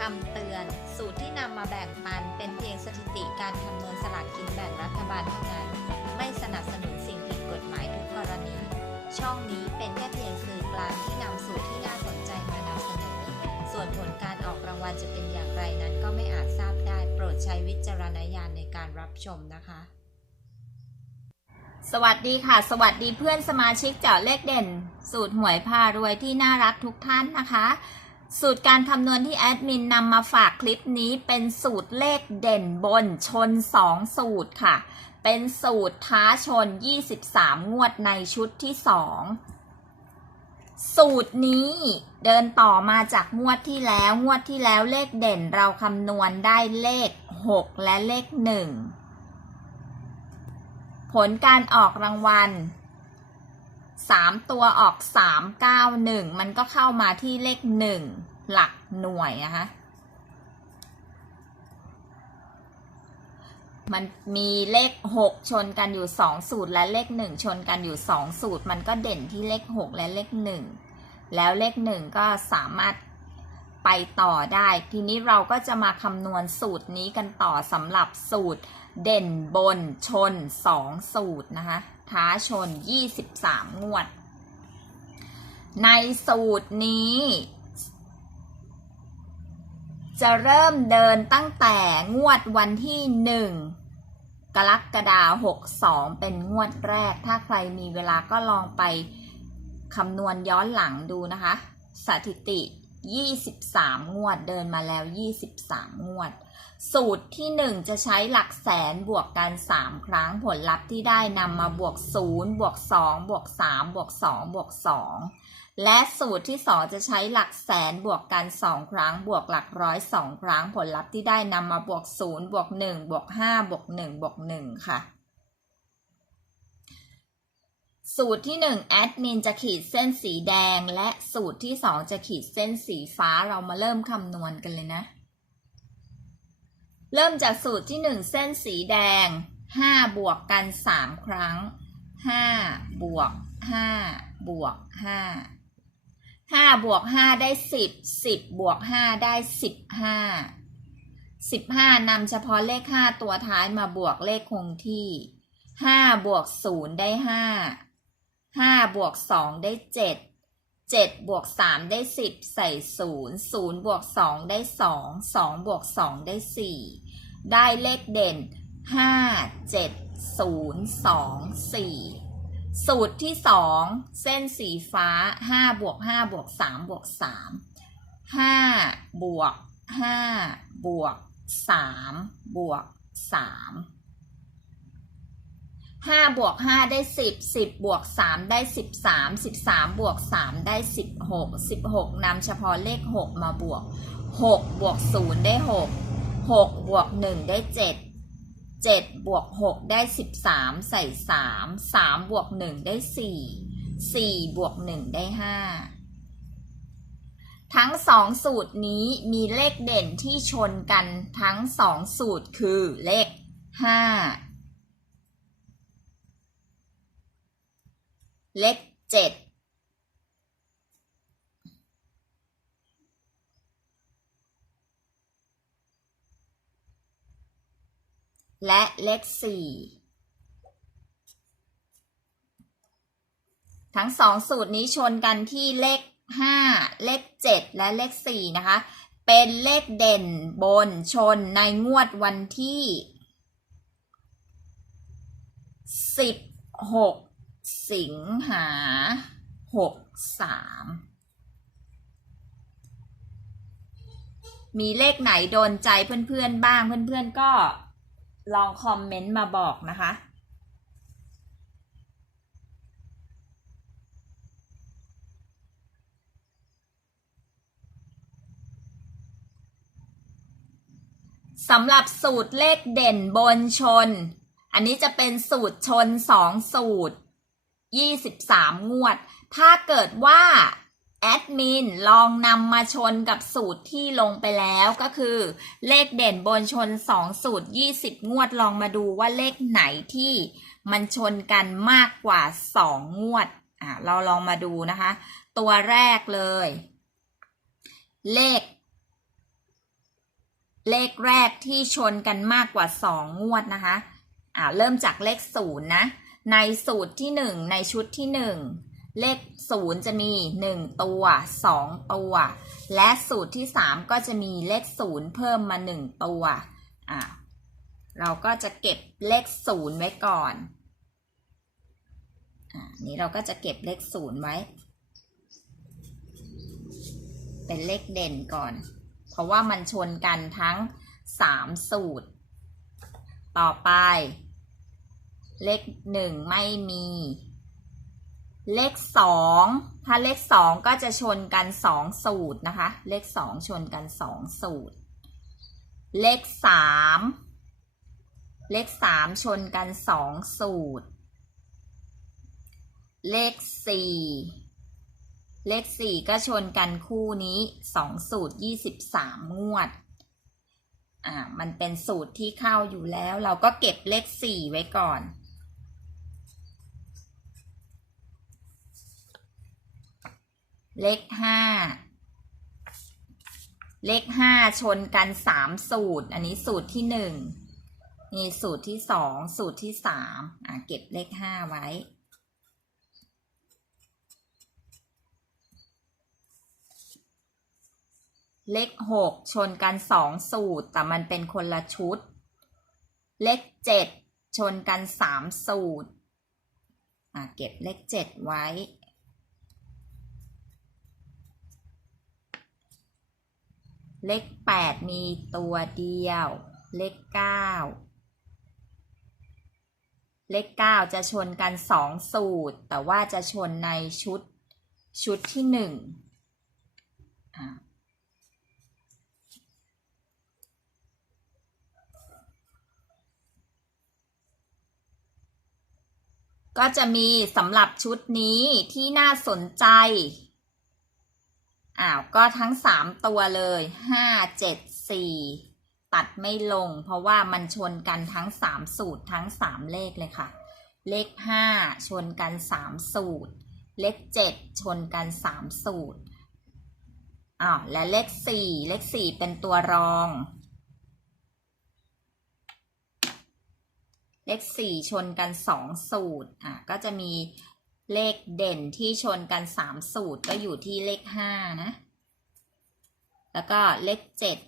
คำเตือน สูตรที่นำมาแบ่งปันเป็นเพียงสถิติการคำนวณสลากกินแบ่งรัฐบาลเท่านั้น ไม่สนับสนุนสิ่งผิดกฎหมายทุกกรณี ช่องนี้เป็นแค่เพียงสื่อกลางที่นำสูตรที่น่าสนใจมานำเสนอ ส่วนผลการออกรางวัลจะเป็นอย่างไรนั้นก็ไม่อาจทราบได้ โปรดใช้วิจารณญาณในการรับชมนะคะ สวัสดีค่ะ สวัสดีเพื่อนสมาชิกเจาะเลขเด่น สูตรหวยพารวยที่น่ารักทุกท่านนะคะ สูตรการคำนวณที่แอดมินนำมาฝากคลิปนี้เป็นสูตรเลขเด่นบนชน 2 สูตรค่ะ เป็นสูตรท้าชน 23 งวดในชุดที่ 2 สูตรนี้เดินต่อมาจากงวดที่แล้วงวดที่แล้วเลขเด่นเราคำนวณได้เลข 6 และเลข 1 ผลการออกรางวัล สามตัวออกสามเก้าหนึ่งมันก็เข้ามาที่เลขหนึ่งหลักหน่วยนะคะมันมีเลขหกชนกันอยู่สองสูตร และเลขหนึ่งชนกันอยู่สองสูตร มันก็เด่นที่เลขหกและเลขหนึ่งแล้วเลขหนึ่งก็สามารถไปต่อได้ ทีนี้เราก็จะมาคำนวณสูตรนี้กันต่อสำหรับสูตรเด่นบนชน 2 สูตรนะคะ ท้าชน 23 งวด ในสูตรนี้ จะเริ่มเดินตั้งแต่งวดวันที่ 1 กรกฎาคม62 เป็นงวดแรก ถ้าใครมีเวลาก็ลองไปคำนวณย้อนหลังดูนะคะ สถิติ 23 งวด เดินมาแล้ว 23 งวด สูตรที่ 1 จะใช้หลักแสนบวกกัน 3 ครั้งผลลัพธ์ที่ได้นำมาบวก 0 บวก 2 บวก 3 บวก 2 บวก 2 และสูตรที่ 2 จะใช้หลักแสนบวกกัน 2 ครั้ง บวกหลักร้อย 2 ครั้ง ผลลัพธ์ที่ได้นำมาบวก 0 บวก 1 บวก 5 บวก 1 บวก 1 ค่ะ สูตรที่1แอดมินจะขีดเส้นสีแดง และสูตรที่ 2 จะขีดเส้นสีฟ้าเรามาเริ่มคำนวณกันเลยนะ เริ่มจากสูตรที่ 1 เส้นสีแดง 5 บวกกัน 3 ครั้ง 5 บวก 5 บวก 5 5 บวก 5 ได้ 10 10 บวก 5 ได้ 15 15นำเฉพาะเลข 5 ตัวท้ายมาบวกเลขคงที่5บวก0ได้ ห้าบวกสองได้เจ็ดเจ็ดบวกสามได้สิบใส่ศูนย์ศูนย์บวกสองได้สองสองบวกสองได้สี่ได้เลขเด่นห้าเจ็ดศูนย์สองสี่สูตรที่สองเส้นสีฟ้าห้าบวกห้าบวกสามบวกสามห้าบวกห้าบวกสามบวกสาม ห้าบวกห้าได้สิบสิบบวกสามได้สิบสามสิบสามบวกสามได้สิบหกสิบหกนำเฉพาะเลขหกมาบวกหกบวกศูนย์ได้หกหกบวกหนึ่งได้เจ็ดเจ็ดบวกหกได้สิบสามใส่สามสามบวกหนึ่งได้สี่สี่บวกหนึ่งได้ห้าทั้งสองสูตรนี้มีเลขเด่นที่ชนกันทั้งสองสูตรคือเลขห้า เลขเจ็ดและเลขสี่ทั้งสองสูตรนี้ชนกันที่เลขห้าเลขเจ็ดและเลขสี่นะคะ เป็นเลขเด่นบนชนในงวดวันที่สิบหก สิงหาหกสามมีเลขไหนโดนใจเพื่อนๆบ้างเพื่อนๆก็ลองคอมเมนต์มาบอกนะคะ สำหรับสูตรเลขเด่นบนชน อันนี้จะเป็นสูตรชนสองสูตร 23 งวด ถ้าเกิดว่าแอดมินลองนำมาชนกับสูตรที่ลงไปแล้วก็คือ เลขเด่นบนชน 2 สูตร 20 งวดลองมาดูว่าเลขไหนที่มันชนกันมากกว่า 2 งวดอะเราลองมาดูนะคะ ตัวแรกเลย เลข เลขแรกที่ชนกันมากกว่าสองงวดนะคะอ่าเริ่มจากเลขศูนย์นะ ในสูตรที่หนึ่งในชุดที่หนึ่งเลขศูนย์จะมีหนึ่งตัวสองตัว และสูตรที่สามก็จะมีเลขศูนย์เพิ่มมาหนึ่งตัวอ่าเราก็จะเก็บเลขศูนย์ไว้ก่อนอ่านี้เราก็จะเก็บเลขศูนย์ไว้ เป็นเลขเด่นก่อน เพราะว่ามันชนกันทั้งสามสูตร ต่อไป เลขหนึ่งไม่มี เลขสองถ้าเลขสองก็จะชนกันสองสูตรนะคะ เลขสองชนกันสองสูตร เลขสามเลขสามชนกันสองสูตร เลขสี่เลขสี่ก็ชนกันคู่นี้สองสูตรยี่สิบสามงวดอ่ามันเป็นสูตรที่เข้าอยู่แล้ว เราก็เก็บเลขสี่ไว้ก่อน เลขห้าเลขห้าชนกันสามสูตร อันนี้สูตรที่หนึ่งนี่สูตรที่สองสูตรที่สามอ่าเก็บเลขห้าไว้ เลขหกชนกันสองสูตร แต่มันเป็นคนละชุด เลขเจ็ดชนกันสามสูตร อะเก็บเลขเจ็ดไว้ เลขแปดมีตัวเดียว เลขเก้าเลขเก้าจะชนกันสองสูตร แต่ว่าจะชนในชุดชุดที่หนึ่งก็จะมีสำหรับชุดนี้ที่น่าสนใจ อ้าว ก็ทั้งสามตัวเลยห้าเจ็ดสี่ตัดไม่ลง เพราะว่ามันชนกันทั้งสามสูตรทั้งสามเลขเลยค่ะ เลขห้าชนกันสามสูตร เลขเจ็ดชนกันสามสูตรอ้าวและเลขสี่เลขสี่เป็นตัวรอง เลขสี่ชนกันสองสูตรอะก็จะมี เลขเด่นที่ชนกันสามสูตรก็อยู่ที่เลขห้านะ แล้วก็เลขเจ็ด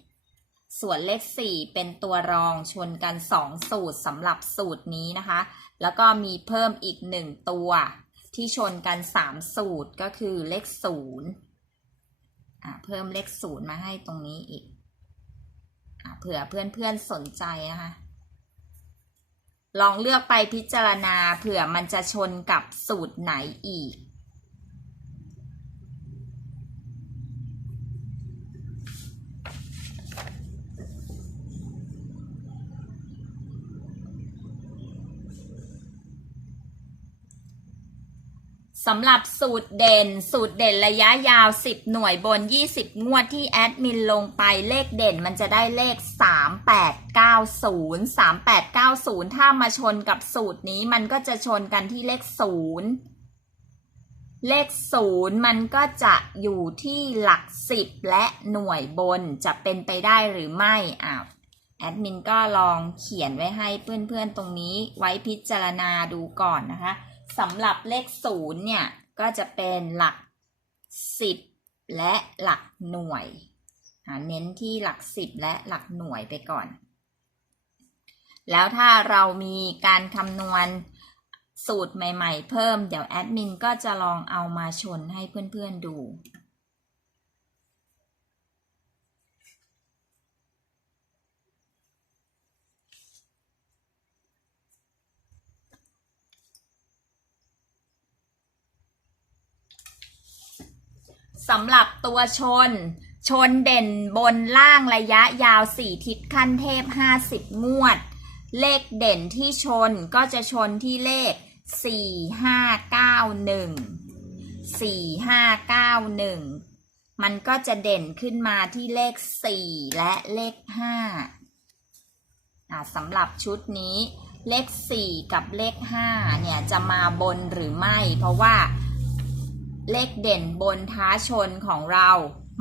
ส่วนเลขสี่เป็นตัวรองชนกันสองสูตรสำหรับสูตรนี้นะคะ แล้วก็มีเพิ่มอีกหนึ่งตัวที่ชนกันสามสูตรก็คือเลขศูนย์เพิ่มเลขศูนย์มาให้ตรงนี้อีกอเผื่อเพื่อนๆสนใจนะคะ ลองเลือกไปพิจารณาเผื่อมันจะชนกับสูตรไหนอีก สำหรับสูตรเด่น สูตรเด่นระยะยาว 10 หน่วยบน 20 งวดที่แอดมินลงไปเลขเด่นมันจะได้เลข 3890 3890 ถ้ามาชนกับสูตรนี้มันก็จะชนกันที่เลข 0 เลข 0 มันก็จะอยู่ที่หลัก 10 และหน่วยบนจะเป็นไปได้หรือไม่อ้าวแอดมินก็ลองเขียนไว้ให้เพื่อนๆตรงนี้ไว้พิจารณาดูก่อนนะคะสำหรับเลขศูนย์เนี่ย ก็จะเป็นหลักสิบและหลักหน่วย เน้นที่หลักสิบและหลักหน่วยไปก่อน แล้วถ้าเรามีการคำนวณสูตรใหม่ๆ เพิ่มเดี๋ยวแอดมินก็จะลองเอามาชนให้เพื่อนๆดูสำหรับตัวชน ชนเด่นบนล่างระยะยาว 4 ทิศขั้นเทพ 50 งวด เลขเด่นที่ชนก็จะชนที่เลข 4591 4591 มันก็จะเด่นขึ้นมาที่เลข 4 และเลข5อ่าสำหรับชุดนี้เลข 4 กับเลข 5 เนี่ยจะมาบนหรือไม่ เพราะว่าเลขเด่นบนท้าชนของเรา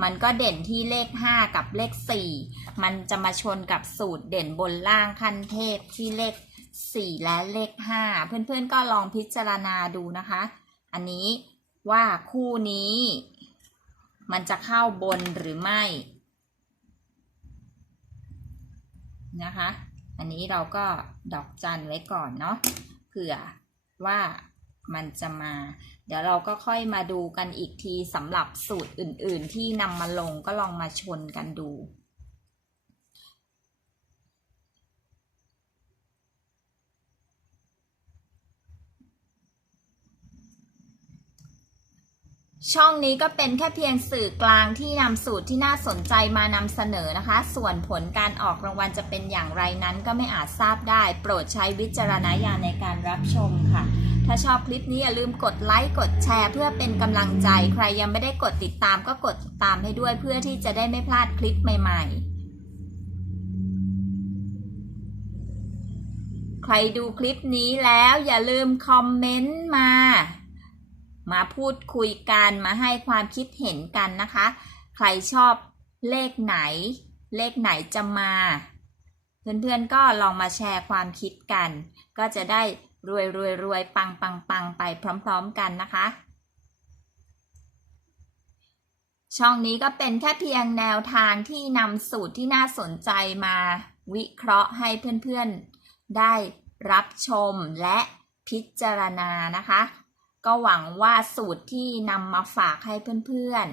มันก็เด่นที่เลข 5 กับเลข 4 มันจะมาชนกับสูตรเด่นบนล่างขั้นเทพที่เลข 4 และเลข 5 เพื่อนๆก็ลองพิจารณาดูนะคะ อันนี้ว่าคู่นี้ มันจะเข้าบนหรือไม่นะคะ อันนี้เราก็ดอกจันไว้ก่อนเนาะเผื่อว่า มันจะมา เดี๋ยวเราก็ค่อยมาดูกันอีกทีสำหรับสูตรอื่น ๆ ที่นำมาลงก็ลองมาชนกันดูช่องนี้ก็เป็นแค่เพียงสื่อกลางที่นำสูตรที่น่าสนใจมานำเสนอนะคะ ส่วนผลการออกรางวัลจะเป็นอย่างไรนั้นก็ไม่อาจทราบได้ โปรดใช้วิจารณญาณในการรับชมค่ะ ถ้าชอบคลิปนี้อย่าลืมกดไลค์กดแชร์ เพื่อเป็นกำลังใจ ใครยังไม่ได้กดติดตามก็กดติดตามให้ด้วยเพื่อที่จะได้ไม่พลาดคลิปใหม่ ๆใครดูคลิปนี้แล้วอย่าลืมคอมเมนต์มา มาพูดคุยกันมาให้ความคิดเห็นกันนะคะ ใครชอบเลขไหน เลขไหนจะมา เพื่อนๆก็ลองมาแชร์ความคิดกัน ก็จะได้ รวยรวยรวยปังปังปังไปพร้อม ๆ กันนะคะ ช่องนี้ก็เป็นแค่เพียงแนวทางที่นำสูตรที่น่าสนใจมาวิเคราะห์ให้เพื่อนๆ ได้รับชมและพิจารณานะคะ ก็หวังว่าสูตรที่นำมาฝากให้เพื่อน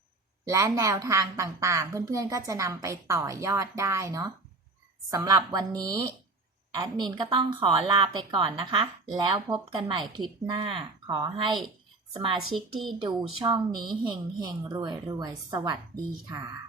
ๆ และแนวทางต่างๆ เพื่อนๆ ก็จะนำไปต่อยอดได้เนาะสำหรับวันนี้ แอดมินก็ต้องขอลาไปก่อนนะคะ แล้วพบกันใหม่คลิปหน้า ขอให้สมาชิกที่ดูช่องนี้เฮงเฮงรวยรวยสวัสดีค่ะ